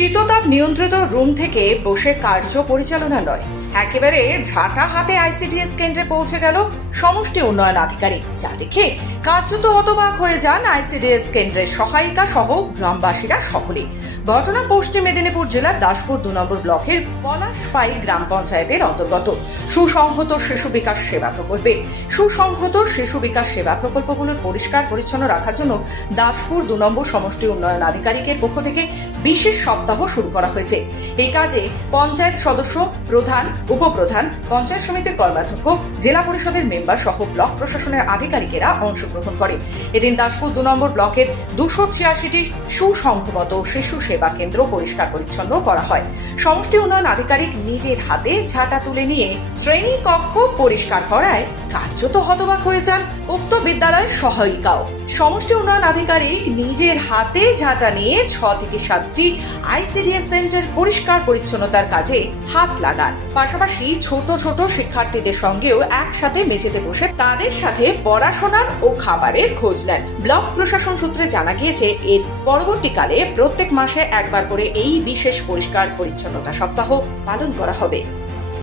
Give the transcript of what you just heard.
শীততাপ নিয়ন্ত্রিত রুম থেকে বসে কার্য পরিচালনা নয়, একেবারে ঝাঁটা হাতে আইসিডিএস কেন্দ্রে পৌঁছে গেল সমষ্টি উন্নয়ন আধিকারিক, যা দেখে কার্যত হতবাক হয়ে যান আইসিডিএস কেন্দ্রের সহায়িকা সহ গ্রামবাসীরা সকলেই। ঘটনা পশ্চিম মেদিনীপুর জেলার দাসপুর 2 নম্বর ব্লকের পলাশপাই গ্রাম পঞ্চায়েতের অন্তর্গত সুসংহত শিশু বিকাশ সেবা প্রকল্পে। সুসংহত শিশু বিকাশ সেবা প্রকল্পগুলোর পরিষ্কার পরিচ্ছন্ন রাখার জন্য দাসপুর 2 নম্বর সমষ্টি উন্নয়ন আধিকারিকের পক্ষ থেকে বিশেষ সপ্তাহ শুরু করা হয়েছে। এই কাজে পঞ্চায়েত সদস্য, প্রধান, উপপ্রধান, পঞ্চায়েত সমিতির কর্মাধ্যক্ষ, জেলা পরিষদের মেম্বার সহ ব্লক প্রশাসনের আধিকারিকেরা অংশগ্রহণ করে। এদিন দাসপুর 2 নম্বর ব্লকের 286টি সুসংহত শিশু সেবা কেন্দ্র পরিষ্কার পরিচ্ছন্ন করা হয়। সমষ্টি উন্নয়ন আধিকারিক নিজের হাতে ঝাঁটা তুলে নিয়ে শ্রেণী কক্ষ পরিষ্কার করায় কার্যত হতবাক হয়ে যান উক্ত বিদ্যালয়ের সহায়িকাও। সমষ্টি উন্নয়ন আধিকারিক নিজের হাতে ঝাঁটা নিয়ে 6 থেকে 7টি আইসিডিএস সেন্টার পরিষ্কার পরিচ্ছন্নতার কাজে হাত লাগান। পাশাপাশি ছোট ছোট শিক্ষার্থীদের সঙ্গেও একসাথে মেঝেতে বসে তাদের সাথে পড়াশোনার ও খাবারের খোঁজ নেন। ব্লক প্রশাসন সূত্রে জানা গিয়েছে, এর পরবর্তীকালে প্রত্যেক মাসে একবার করে এই বিশেষ পরিষ্কার পরিচ্ছন্নতা সপ্তাহ পালন করা হবে।